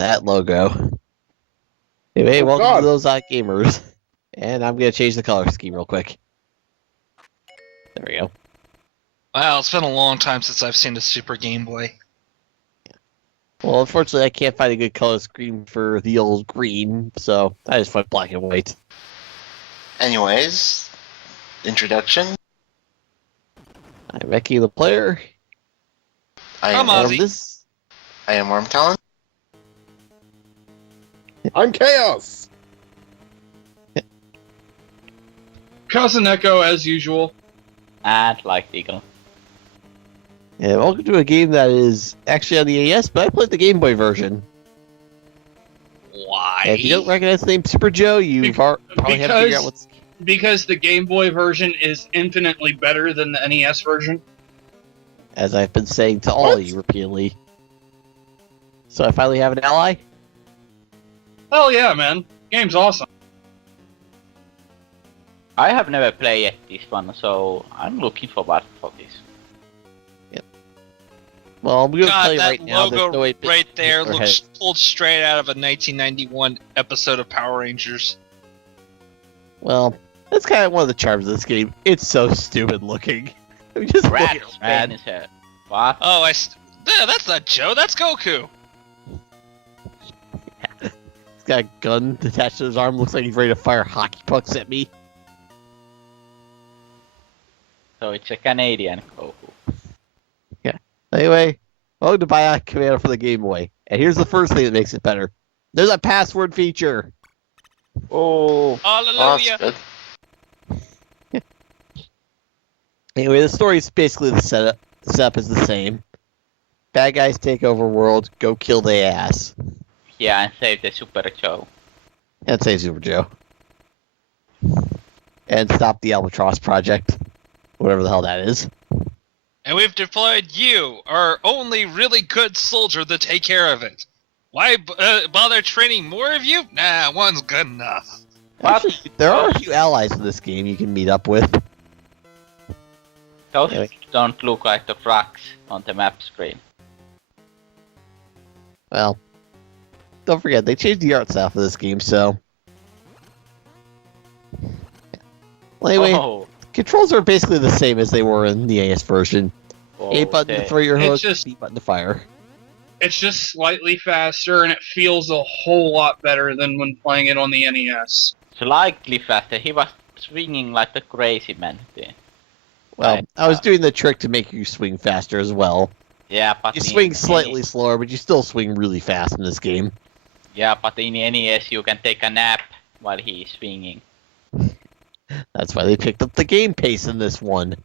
that logo. Anyway, welcome God. to those gamers. And I'm going to change the color scheme real quick. There we go. Wow, it's been a long time since I've seen a Super Game Boy. Well, unfortunately, I can't find a good color scheme for the old green, so I just went black and white. Anyways, introduction. I'm Becky, the player. I'm And Ozzy. I am Worm Talon. I'm Chaos. Cousin Echo, as usual. And like Eagle. Yeah, welcome to a game that is actually on the NES, but I played the Game Boy version. Why? And if you don't recognize the name Super Joe, you probably have to figure out what's... Because the Game Boy version is infinitely better than the NES version. As I've been saying to all of you repeatedly. So I finally have an ally? Hell yeah, man. Game's awesome. I have never played yet this one, so I'm looking forward for this. Well, I'm going to God, tell you that right now. logo no way right there Go looks ahead. pulled straight out of a 1991 episode of Power Rangers. Well, that's kind of one of the charms of this game. It's so stupid looking. I mean, just look at Rat it, man man. is here. What? Oh, yeah, that's not Joe, that's Goku. He's got a gun attached to his arm. Looks like he's ready to fire hockey pucks at me. So it's a Canadian Goku. Anyway, welcome to Bionic Commando for the Game Boy. And here's the first thing that makes it better. There's a password feature. Oh, Oh, Hallelujah. that's good. Anyway, the story is basically the setup. The setup is the same. Bad guys take over world, go kill their ass. yeah, and save the Super Joe. And say Super Joe. And stop the Albatross Project. Whatever the hell that is. And we've deployed you, our only really good soldier, to take care of it. Why bother training more of you? Nah, one's good enough. Actually, there are a few allies in this game you can meet up with. Those Anyway. don't look like the frogs on the map screen. Well, don't forget, they changed the art style for this game, so... Well, anyway, Oh, controls are basically the same as they were in the NES version. A button to okay. throw your It's hook, just- B button to fire. It's just slightly faster, and it feels a whole lot better than when playing it on the NES. Slightly faster. He was swinging like the crazy man did. Well, Right. I was doing the trick to make you swing faster as well. Yeah, but You in swing slightly slower, but you still swing really fast in this game. Yeah, but in NES you can take a nap while he is swinging. That's why they picked up the game pace in this one.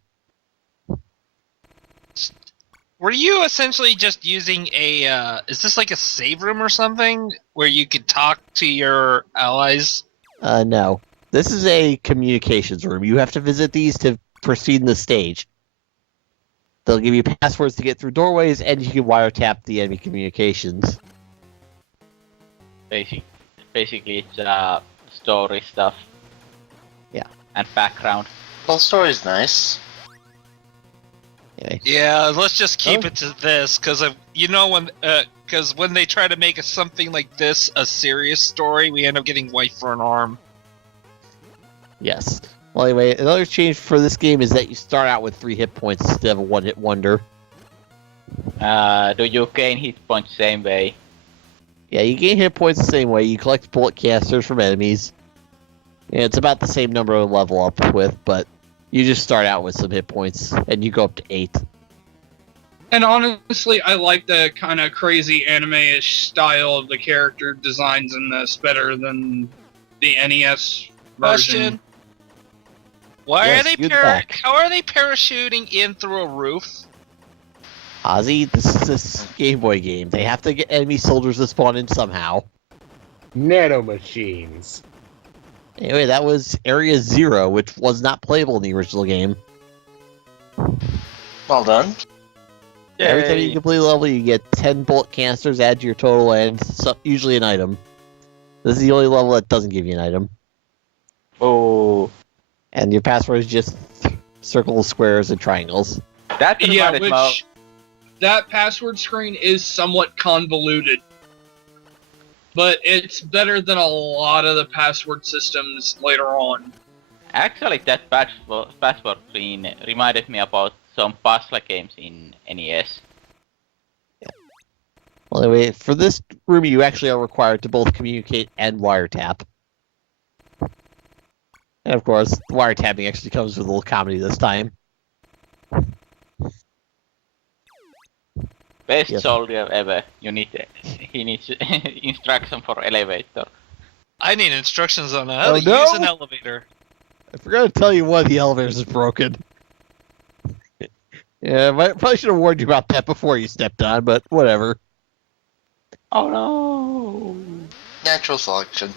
Were you essentially just using a, is this like a save room or something? Where you could talk to your allies? No. This is a communications room. You have to visit these to proceed in the stage. They'll give you passwords to get through doorways, and you can wiretap the enemy communications. Basically it's story stuff. Yeah. And background. Well, story's nice. Anyway, Yeah, let's just keep Oh. it to this, because when they try to make something like this a serious story, we end up getting wife for an arm. yes. Well, anyway, another change for this game is that you start out with 3 hit points instead of a one-hit wonder. Do you gain hit points same way? Yeah, you gain hit points the same way. You collect bullet canisters from enemies. And it's about the same number to level up with, but you just start out with some hit points, and you go up to 8. And honestly, I like the kind of crazy anime-ish style of the character designs in this better than the NES version. Question. Why Yes, are they you're back. how are they parachuting in through a roof? Ozzy, this is this Game Boy game. They have to get enemy soldiers to spawn in somehow. Nanomachines. Anyway, that was Area 0, which was not playable in the original game. Well done. Every time you complete a level, you get 10 bullet canisters added to your total, and usually an item. This is the only level that doesn't give you an item. Oh, And your password is just circles, squares, and triangles. that Yeah, reminded me. that password screen is somewhat convoluted. but it's better than a lot of the password systems later on. Actually, that password screen reminded me about some puzzle games in NES. Well, anyway, for this room, you actually are required to both communicate and wiretap. And of course, the wiretapping actually comes with a little comedy this time. Best Yes. soldier ever. He needs instruction for elevator. I need instructions on how Oh, to no! use an elevator. I forgot to tell you why the elevators is broken. Yeah, I probably should have warned you about that before you stepped on, but whatever. Oh no! Natural selection.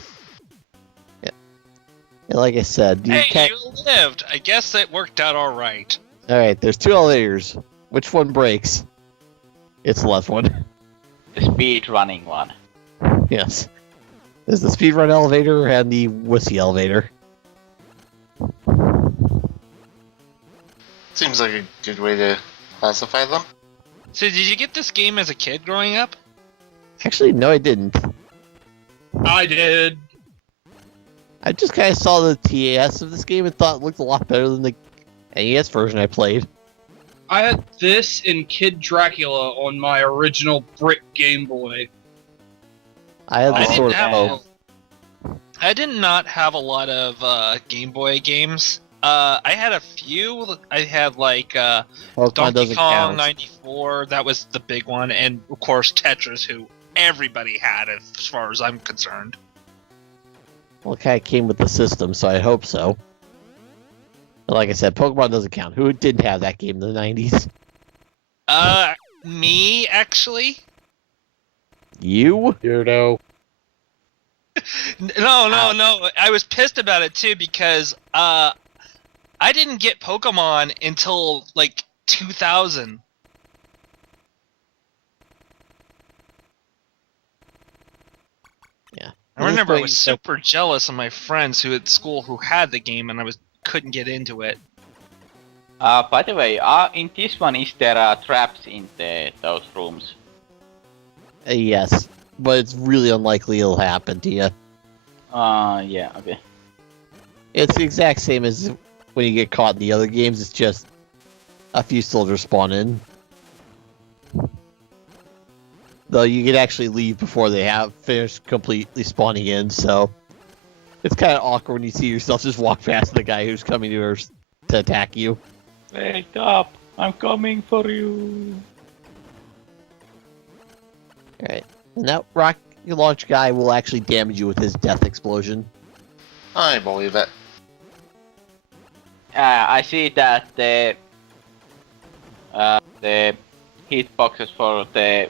And like I said, you Hey, can't... you lived. I guess it worked out all right. Alright, there's two elevators. Which one breaks? It's the left one. The speed running one. Yes. There's the speedrun elevator and the wussy elevator. Seems like a good way to classify them. So, did you get this game as a kid growing up? Actually, no, I didn't. I did. I just kind of saw the TAS of this game and thought it looked a lot better than the NES version I played. I had this and Kid Dracula on my original brick Game Boy. I had I the didn't sort have. of... I did not have a lot of Game Boy games. I had a few. I had like Pokemon Donkey doesn't Kong count. 94. That was the big one, and of course Tetris, who everybody had, as far as I'm concerned. Well, it kind of came with the system, so I hope so. But like I said, Pokemon doesn't count. Who didn't have that game in the 90s? Me actually. You? Weirdo. No. I was pissed about it too because I didn't get Pokemon until like 2000. Yeah. I remember I was super jealous of my friends who at school who had the game and I couldn't get into it. By the way, in this one, is there traps in those rooms? Yes, but it's really unlikely it'll happen to you. Yeah, okay. It's the exact same as when you get caught in the other games, it's just a few soldiers spawn in. Though you can actually leave before they have finished completely spawning in, so it's kind of awkward when you see yourself just walk past the guy who's coming to attack you. Wait up! I'm coming for you! Alright, and that rocket launch guy will actually damage you with his death explosion. I believe it. I see that the hitboxes for the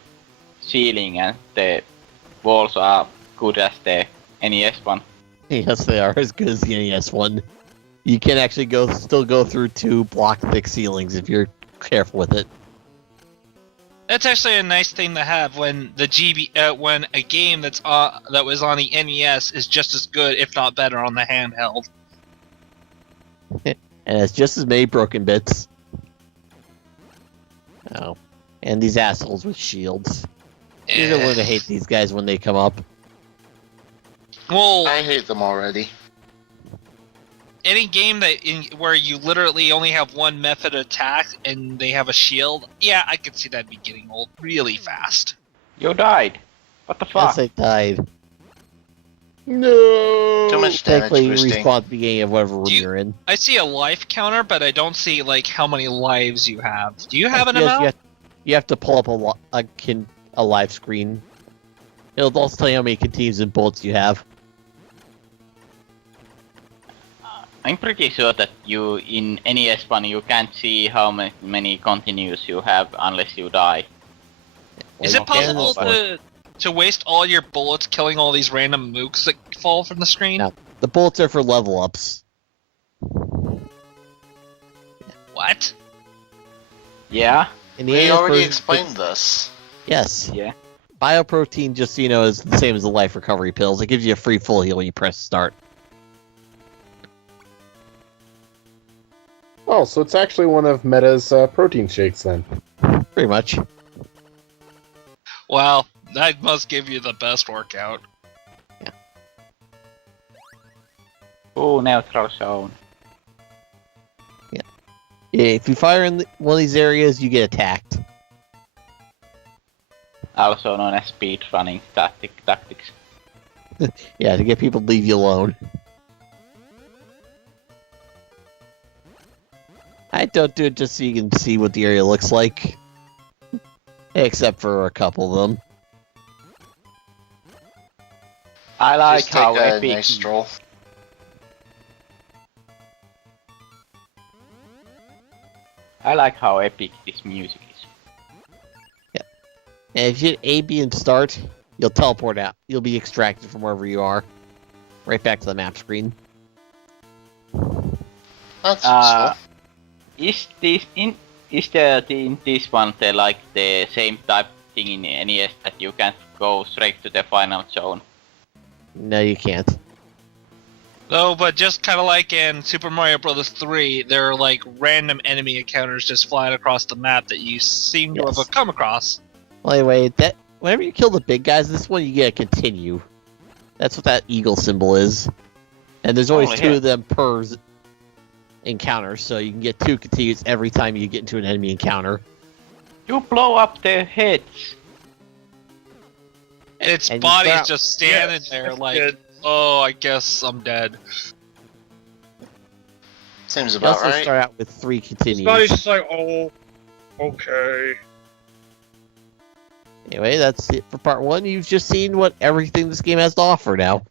ceiling and the walls are good as the NES one. Yes, they are as good as the NES one. You can actually still go through 2 block thick ceilings if you're careful with it. That's actually a nice thing to have when when a game that was on the NES is just as good, if not better, on the handheld. And it's just as many broken bits. Oh. And these assholes with shields. You're gonna learn to hate these guys when they come up. Well, I hate them already. any game where you literally only have one method of attack and they have a shield, yeah, I could see that be getting old really fast. You died! What the fuck? Yes, I died. No! Too much damage Thankfully, you boosting. respawn at the beginning of whatever room you're in. I see a life counter, but I don't see like how many lives you have. Do you have an Yes, amount? you have to pull up a live screen. It'll also tell you how many continues and bullets you have. I'm pretty sure that in NES one, you can't see how many continues you have unless you die. Is Well, it you can possible also- to waste all your bullets killing all these random mooks that fall from the screen? No. The bullets are for level ups. What? Yeah? In the We NES already version, explained this. Yes. Yeah. Bioprotein, just so you know, is the same as the life recovery pills. It gives you a free full heal when you press start. Oh, so it's actually one of Meta's protein shakes then. Pretty much. Well, that must give you the best workout. Ooh, neutral zone. If you fire in one of these areas, you get attacked. Also known as speed running tactics. Yeah, to get people to leave you alone. I don't do it just so you can see what the area looks like. Except for a couple of them. I like Just how take a epic. nice stroll. I like how epic this music is. And if you hit A, B, and start, you'll teleport out. You'll be extracted from wherever you are. Right back to the map screen. That's Uh, useful. Is there in this one the same type thing in NES that you can go straight to the final zone? No, you can't. No, but just kind of like in Super Mario Bros. 3, there are like random enemy encounters just flying across the map that you seem to Yes. have come across. Well, anyway, whenever you kill the big guys, this one you get a continue. That's what that eagle symbol is. And there's always Holy two heck. of them per encounter, so you can get 2 continues every time you get into an enemy encounter. You blow up their heads. And its And you body's start- just standing Yes, there that's like, good. oh, I guess I'm dead. Seems You about also right. start out with 3 His continues. body's just like, oh, okay. Anyway, that's it for part 1. You've just seen what everything this game has to offer now.